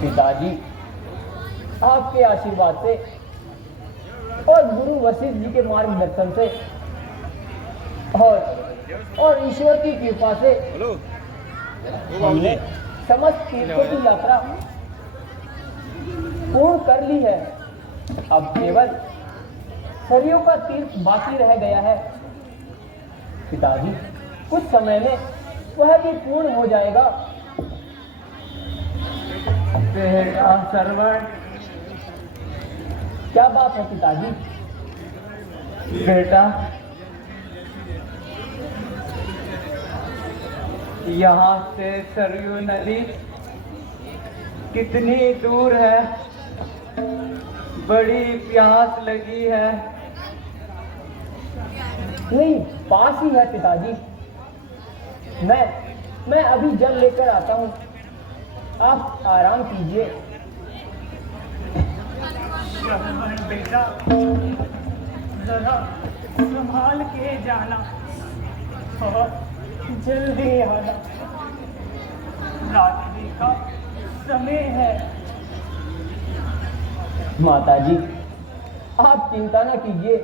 पिताजी, आपके आशीर्वाद से और गुरु वशिष्ठ जी के मार्गदर्शन से और ईश्वर की कृपा से हमने समस्त तीर्थों की यात्रा पूर्ण कर ली है। अब केवल सरयू का तीर्थ बाकी रह गया है। पिताजी, कुछ समय में वह भी पूर्ण हो जाएगा। बेटा श्रवण, क्या बात है पिताजी? बेटा यहाँ से सरयू नदी कितनी दूर है? बड़ी प्यास लगी है। नहीं, पास ही है पिताजी। मैं अभी जल लेकर आता हूँ, आप आराम कीजिए। बेटा जरा संभाल के जाना और जल्दी आना, रात्रि का समय है। माताजी, आप चिंता न कीजिए,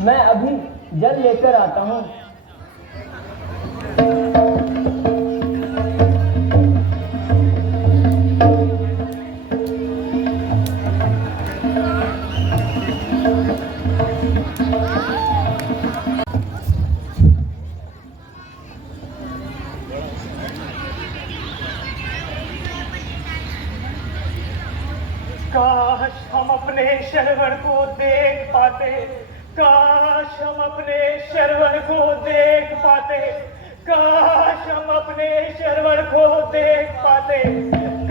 मैं अभी जल लेकर आता हूँ। काश हम अपने शरवण को देख पाते, काश हम अपने शरवण को देख पाते, काश हम अपने शरवण को देख पाते,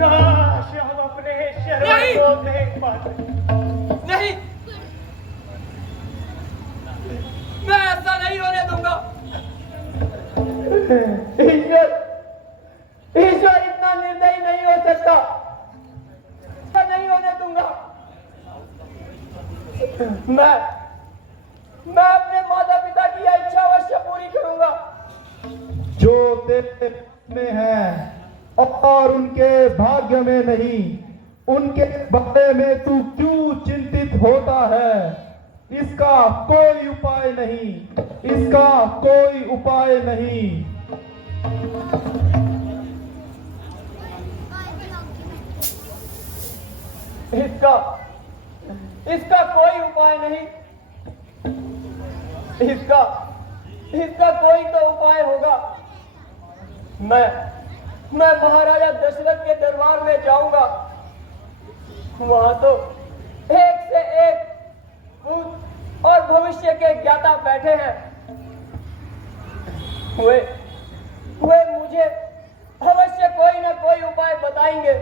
काश हम अपने शरवण को देख पाते। नहीं, मैं ऐसा नहीं होने दूंगा। ईश्वर इतना निर्दयी नहीं हो सकता, नहीं होने दूंगा। मैं अपने माता पिता की इच्छा अवश्य पूरी करूंगा। जो तेरे में है और उनके भाग्य में नहीं, उनके बारे में तू क्यों चिंतित होता है? इसका कोई उपाय नहीं, इसका कोई उपाय नहीं। इसका कोई उपाय नहीं। इसका कोई तो उपाय होगा। मैं महाराजा दशरथ के दरबार में जाऊंगा। वहां तो एक से एक भूत और भविष्य के ज्ञाता बैठे हैं। वे मुझे अवश्य कोई ना कोई उपाय बताएंगे।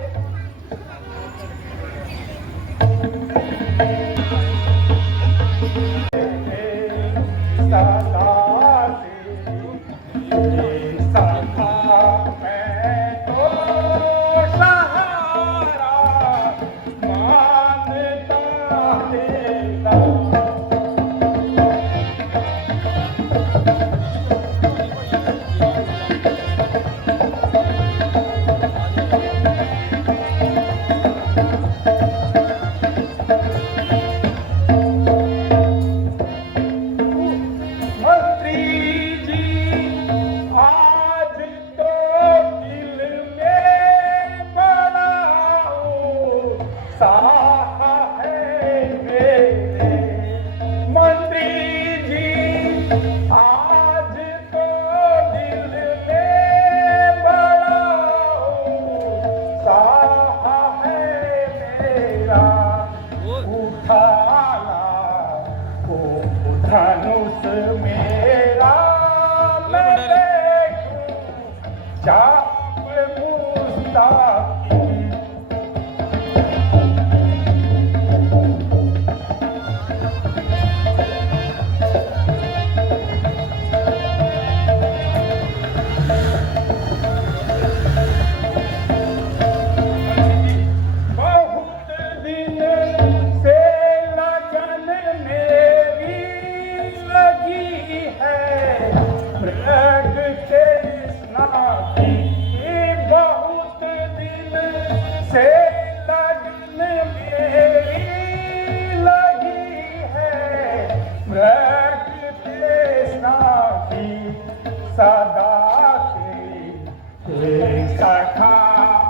सखा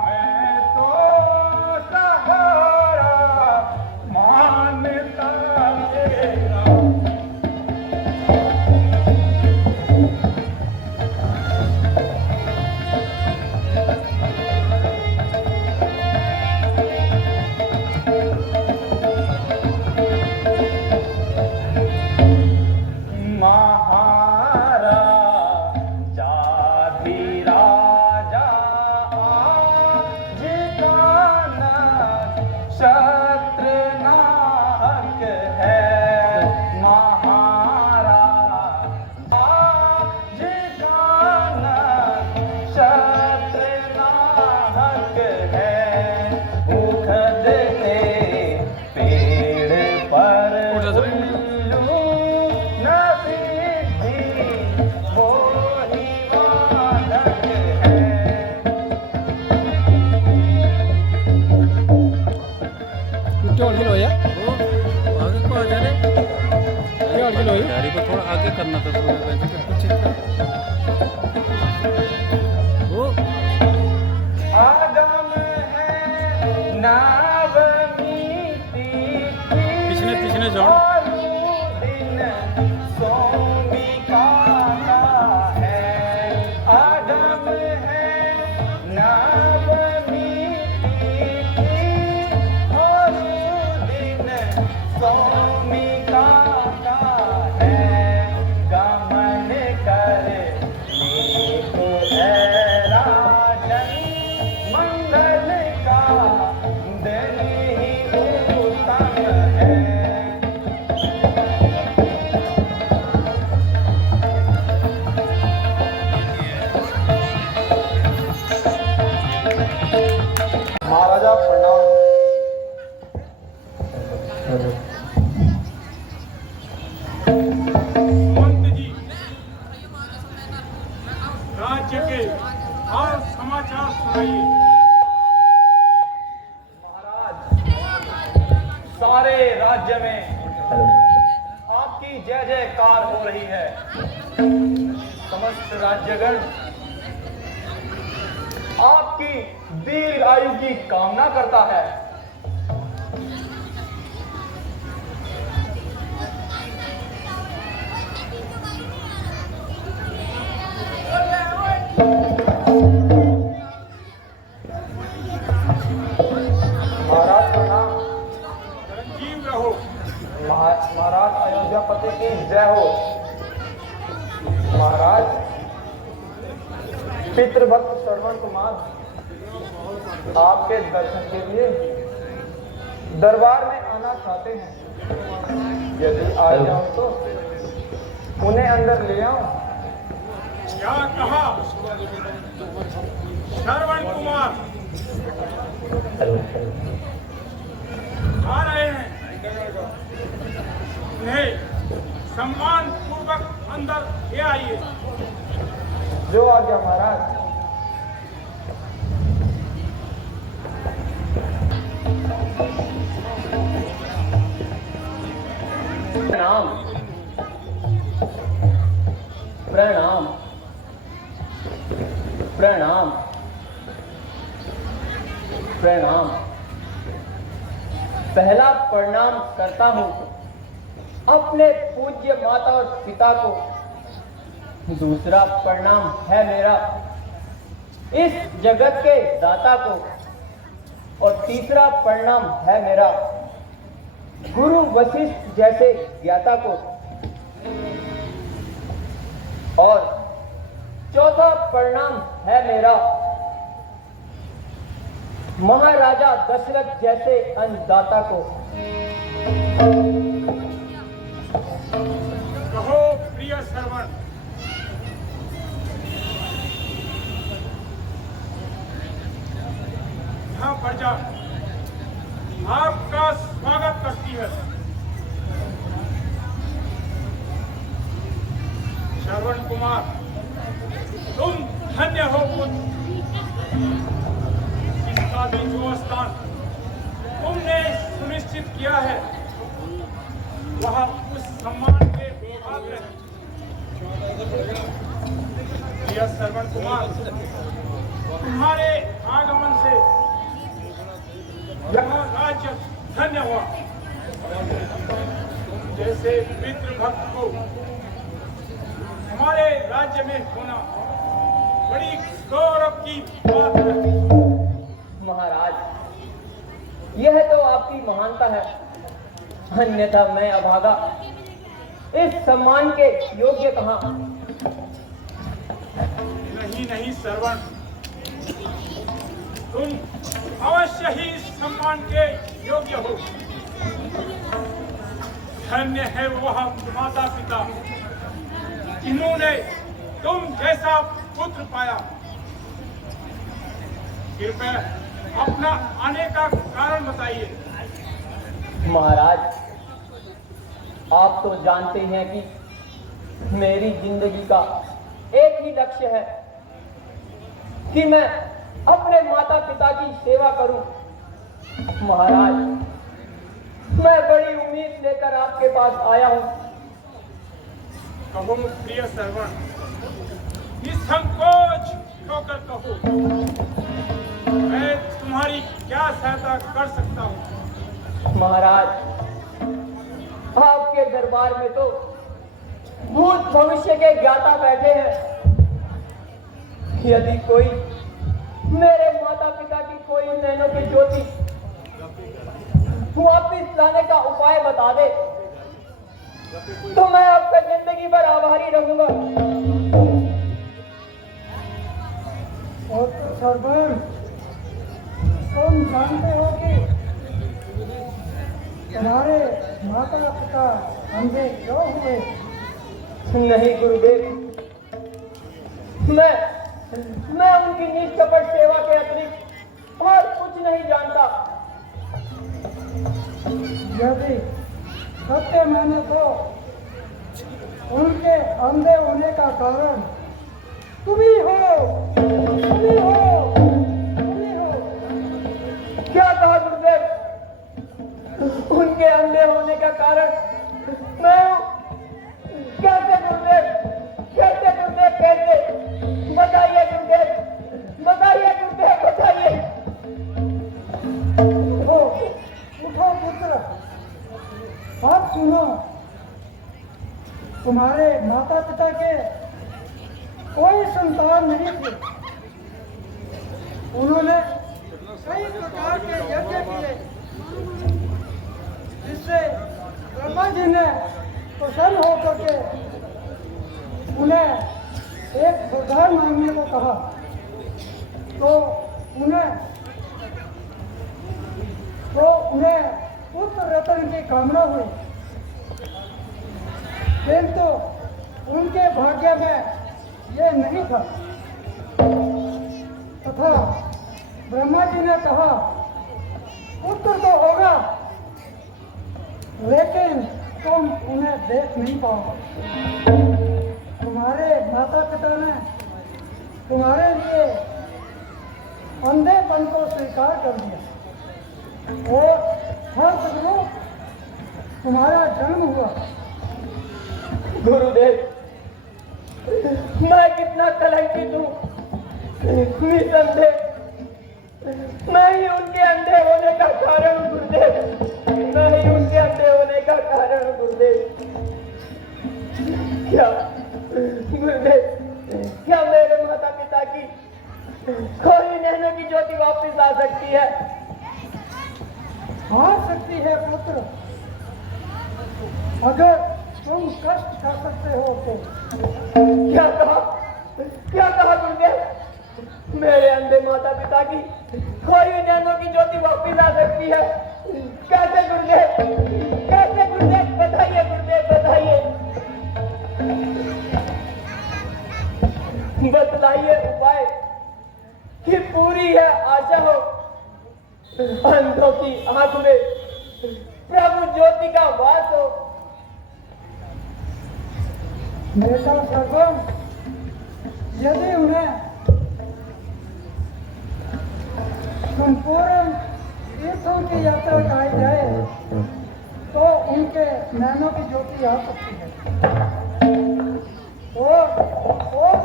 मैं तो सहारा मानता तेरा। गाड़ी को थोड़ा आगे करना था, थोड़ा वैसे तो कुछ वो आदम है नाव मीठी पिछले पिछले जोड़ दिन सोमिका है। आदम है नाव मीठी और दिन सोमिका महाराजा प्रणाम। मंत्री जी, राज्य के और समाचार सुनाइए। सारे राज्य में आपकी जय जयकार हो रही है। समस्त राज्यगण आपकी दीर्घ आयु की कामना करता है। महाराज प्रणाम। चिरंजीव रहो। महाराज अयोध्यापति की जय हो। महाराज पितृभक्त श्रवण कुमार आपके दर्शन के लिए दरबार में आना चाहते हैं। यदि आ जाऊं तो उन्हें अंदर ले आऊं। क्या कहा श्रवण कुमार? आ रहे हैं, उन्हें सम्मान पूर्वक अंदर ले आइए। जो आज्ञा महाराज। प्रणाम प्रणाम प्रणाम प्रणाम। पहला प्रणाम करता हूं अपने पूज्य माता और पिता को। दूसरा प्रणाम है मेरा इस जगत के दाता को। और तीसरा प्रणाम है मेरा गुरु वशिष्ठ जैसे ज्ञाता को। और चौथा प्रणाम है मेरा महाराजा दशरथ जैसे अन्नदाता को। कहो प्रिय श्रवण, यहाँ प्रजा आपका स्वागत करती है। श्रवण कुमार, तुम धन्य हो पुत्र। इसका भी जो स्थान तुमने सुनिश्चित किया है वह उस सम्मान के पात्र है। प्रिय श्रवण कुमार, तुम्हारे एक पितृभक्त को हमारे राज्य में होना बड़ी गौरव की बात है। महाराज, यह तो आपकी महानता है, अन्यथा मैं अभागा इस सम्मान के योग्य कहाँ। नहीं श्रवण, तुम अवश्य ही इस सम्मान के योग्य हो। धन्य है वह माता पिता जिन्होंने तुम जैसा पुत्र पाया। कृपया अपना आने का कारण बताइए। महाराज, आप तो जानते हैं कि मेरी जिंदगी का एक ही लक्ष्य है कि मैं अपने माता पिता की सेवा करूं। महाराज, मैं बड़ी उम्मीद लेकर आपके पास आया हूं। कहो प्रिय श्रवण, निसंकोच होकर कहो, मैं तुम्हारी क्या सहायता कर सकता हूं। महाराज, आपके दरबार में तो भूत भविष्य के ज्ञाता बैठे हैं। यदि कोई मेरे माता पिता की कोई नैनों की ज्योति वापिस लाने का उपाय बता दे तो मैं आपका जिंदगी भर आभारी रहूंगा। और सरवर, तुम जानते हो कि तुम्हारे माता पिता अंधे क्यों हुए? नहीं गुरुदेव, मैं उनकी निष्कपट सेवा के अतिरिक्त और कुछ नहीं जानता। यदि सत्य माने तो उनके अंधे होने का कारण तुम ही हो। क्या कहा गुरुदेव? उनके अंधे होने का कारण मैं हूं? कैसे गुरुदेव? कैसे गुरुदेव? कैसे? बताइए गुरुदेव, बताइए गुरुदेव, बताइए। उठो पुत्र, बात सुनो। तुम्हारे माता पिता के कोई संतान नहीं थे। उन्होंने कई प्रकार के यज्ञ किए, जिससे ब्रह्मा जी ने प्रसन्न होकर के उन्हें एक वरदान मांगने को कहा। तो उन्हें पुत्र रत्न की कामना हुई, किंतु उनके भाग्य में ये नहीं था। तथा ब्रह्मा जी ने कहा, पुत्र तो होगा लेकिन तुम उन्हें देख नहीं पाओगे। तुम्हारे माता पिता ने तुम्हारे लिए अंधेपन को स्वीकार कर दिया और हर सदगुरु तुम्हारा जन्म हुआ। गुरुदेव, मैं कितना कलंकित हूँ। निसंदेह मैं ही उनके अंधे होने का कारण हूँ गुरुदेव। मैं ही उनके अंधे होने का कारण हूँ गुरुदेव। क्या गुरुदेव, क्या मेरे माता पिता की कोई नैनों की ज्योति वापस आ सकती है? आ सकती है पुत्र, अगर तुम कष्ट कर सकते हो तो। क्या कहा? क्या कहा गुरुदेव? मेरे अंधे माता पिता की कोई नैनों की ज्योति वापस आ सकती है? कैसे गुरुदेव? कैसे गुरुदेव? बताइए गुरुदेव, बताइए, बतलाइए उपाय कि पूरी है आशा हो, अंधों की आंख में प्रभु ज्योति का वास हो। बेटा सर्वम, यदि उन्हें संपूर्ण तीर्थों की यात्रा कराई जाए तो उनके नैनों की ज्योति आ सकती है और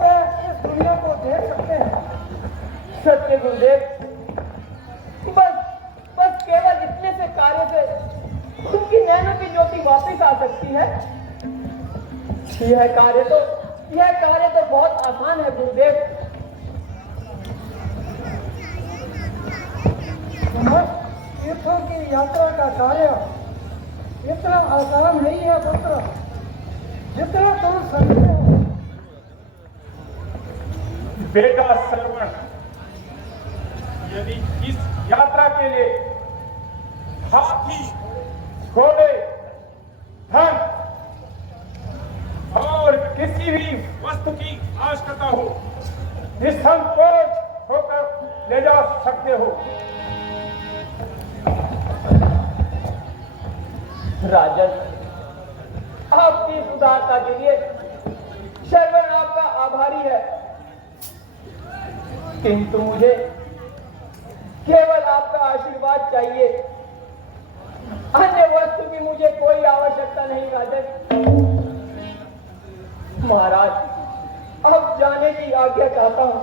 वे इस दुनिया को देख सकते हैं। सत्य गुरुदेव, बस केवल इतने से कार्य से उनकी नैनों की ज्योति वापस आ सकती है। यह कार्य तो बहुत आसान है गुरुदेव। तीर्थों की यात्रा का कार्य इतना आसान नहीं है पुत्र, जितना तुम समझते हो। बेटा श्रवण, यदि इस यात्रा के लिए हाथी, घोड़े, धन और किसी भी वस्तु की आवश्यकता हो, निसंकोच होकर ले जा सकते हो। राजन, आपकी इस उदारता के लिए श्रवण आपका आभारी है, किंतु मुझे केवल आपका आशीर्वाद चाहिए। अन्य वस्तु की मुझे कोई आवश्यकता नहीं राजन। महाराज, अब जाने की आज्ञा चाहता हूं।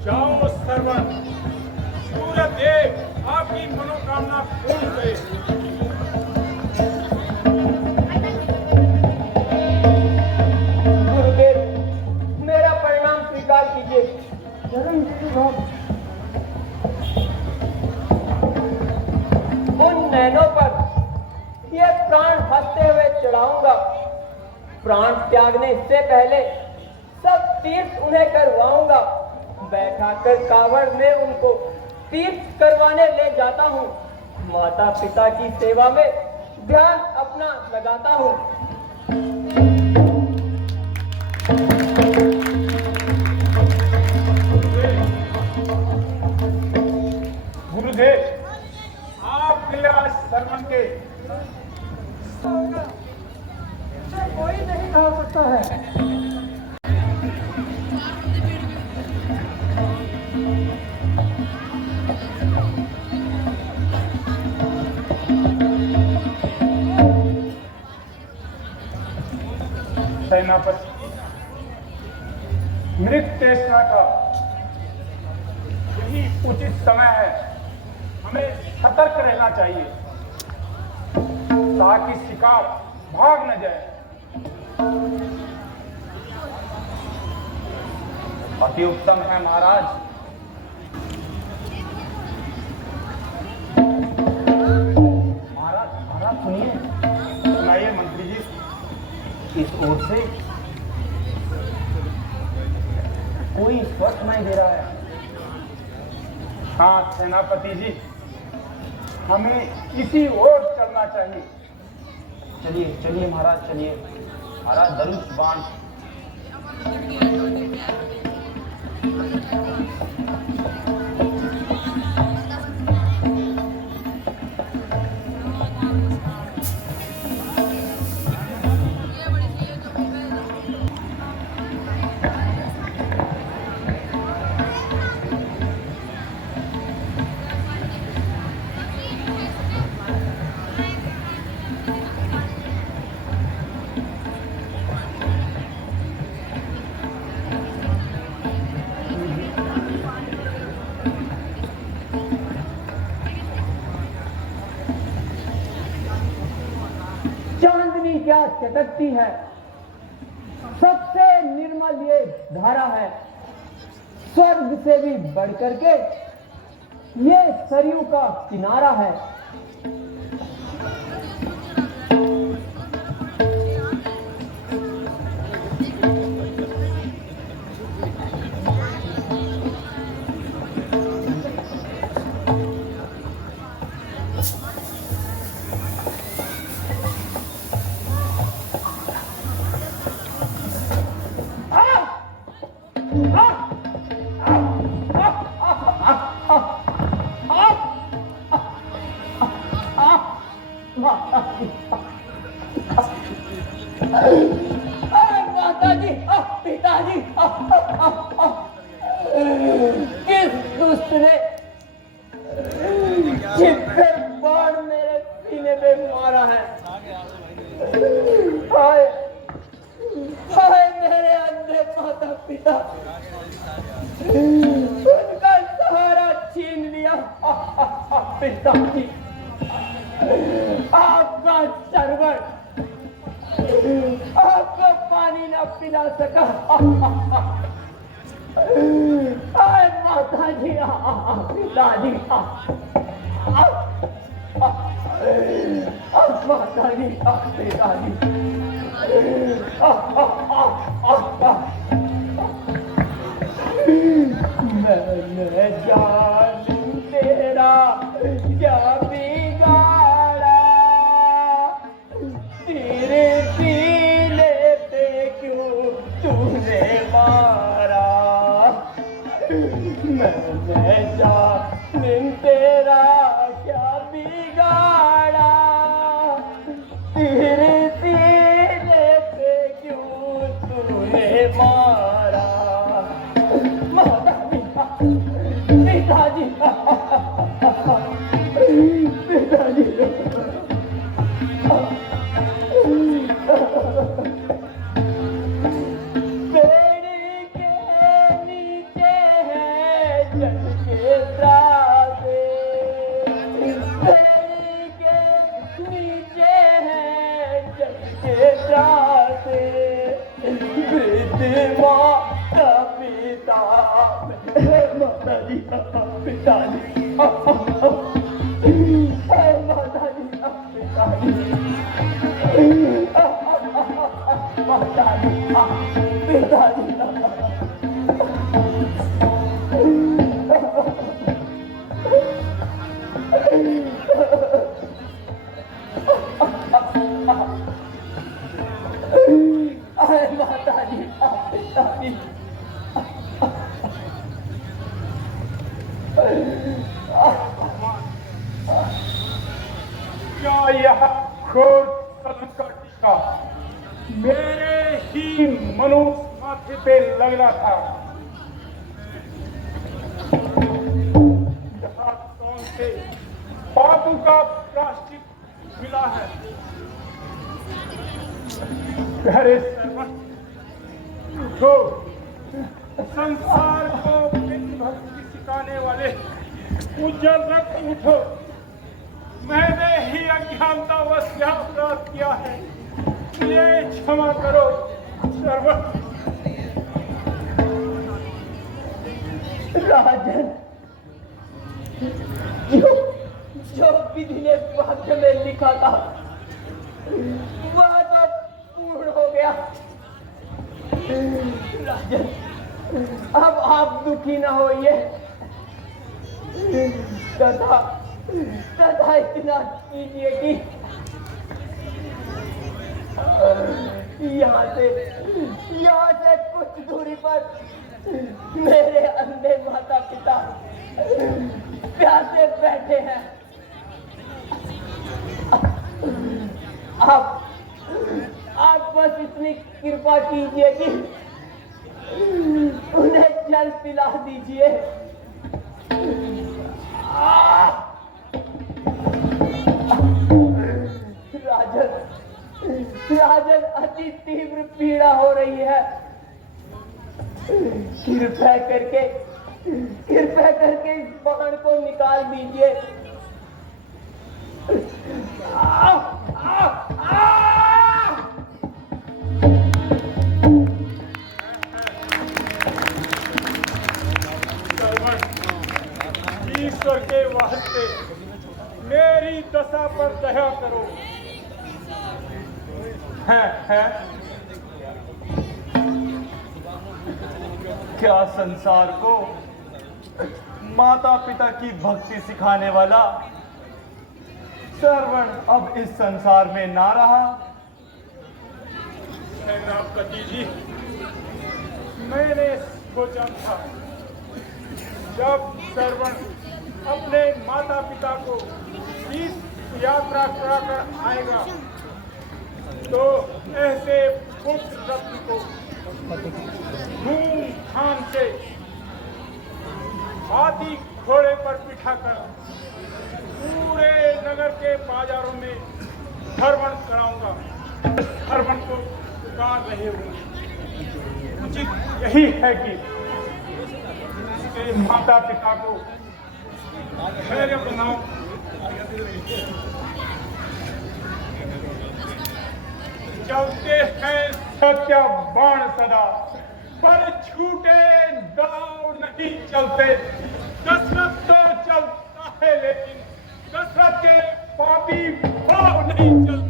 जाओ श्रवण, सूर्यदेव आपकी मनोकामना पूर्ण करे। गुरुदेव, मेरा परिणाम स्वीकार कीजिए। उन नैनों पर ये प्राण हंसते हुए चढ़ाऊंगा। प्राण त्यागने से पहले सब तीर्थ उन्हें करवाऊंगा। बैठाकर कावड़ में उनको तीर्थ करवाने ले जाता हूँ। माता पिता की सेवा में ध्यान अपना लगाता हूँ। गुरुदेव, आप आज श्रवण के इसे कोई नहीं खा सकता है। सेनापति, मृत तृष्णा का यही उचित समय है। हमें सतर्क रहना चाहिए ताकि शिकार भाग न जाए। अति उत्तम है महाराज। महाराज सुनिए। सुनाइए मंत्री जी। इस ओर से कोई स्वर सुनाई दे रहा है। हाँ सेनापति जी, हमें इसी ओर चलना चाहिए। चलिए चलिए महाराज, चलिए। महाराज धनुष बाण। चांदनी क्या चटकती है, सबसे निर्मल ये धारा है। स्वर्ग से भी बढ़कर के ये सरयू का किनारा है। माताजी, पिताजी, किस दुष्ट ने छिपकर बाण मेरे सीने पे मारा है। हाय हाय मेरे अंधे माता पिता, उनका सहारा छीन लिया। पिताजी आपका सरवर आपको पानी न पिला सका। आए माता जी, पिताजी, माता जी, पिताजी, मैंने जान तेरा क्या बिगाड़ा, तेरे सीने पे क्यों तूने मारा। मैंने जान तेरा क्या बिगाड़ा, तेरे सीने पे क्यों तूने मारा। माता पिता, पिताजी, पिताजी, पेड़ के नीचे है जग के त्रासे, पेड़ के नीचे है जग के त्रासे। वृद्ध माता पिता, माता जी, पिताजी, माता जी, पिताजी, माता जी, पिताजी, माता जी, पिताजी, क्या यह घोर कलंक का टीका मेरे ही मनुष्य माथे पे लगना था। यहाँ कौन से पापों का प्रायश्चित मिला है। अरे सर्वण, उठो, संसार को भक्ति सिखाने वाले उज्जवल रथ, उठो। मैंने ही अज्ञानतावश यह अपराध किया है, ये क्षमा करो सर्वण। राजन, जो विधि ने भाग्य में लिखा था वह तो पूर्ण हो गया। राजन, अब आप दुखी न होइए, तथा इतना कीजिए कि यहाँ से कुछ दूरी पर मेरे अंधे माता पिता प्यासे बैठे हैं। आप बस इतनी कृपा कीजिए कि उन्हें जल पिला दीजिए। राजन, अति तीव्र पीड़ा हो रही है। कृपया करके इस बाण को निकाल दीजिए। ईश्वर के वास्ते मेरी दशा पर दया करो। है क्या संसार को माता पिता की भक्ति सिखाने वाला श्रवण अब इस संसार में ना रहा। सेनापति जी, मैंने सोचा था जब श्रवण अपने माता पिता को इस यात्रा कराकर आएगा तो ऐसे पुत्र रत्न को धूमधाम से हाथी घोड़े पर बिठाकर पूरे नगर के बाजारों में हरवण कराऊंगा। हरवण को पुकार रहे होंगे। उचित यही है कि उसके माता पिता को धैर्य बनाओ। चलते हैं सत्य बाण सदा, पर छूटे दाव नहीं चलते। कसरत तो चलता है लेकिन कसरत के पापी भाव नहीं चलते।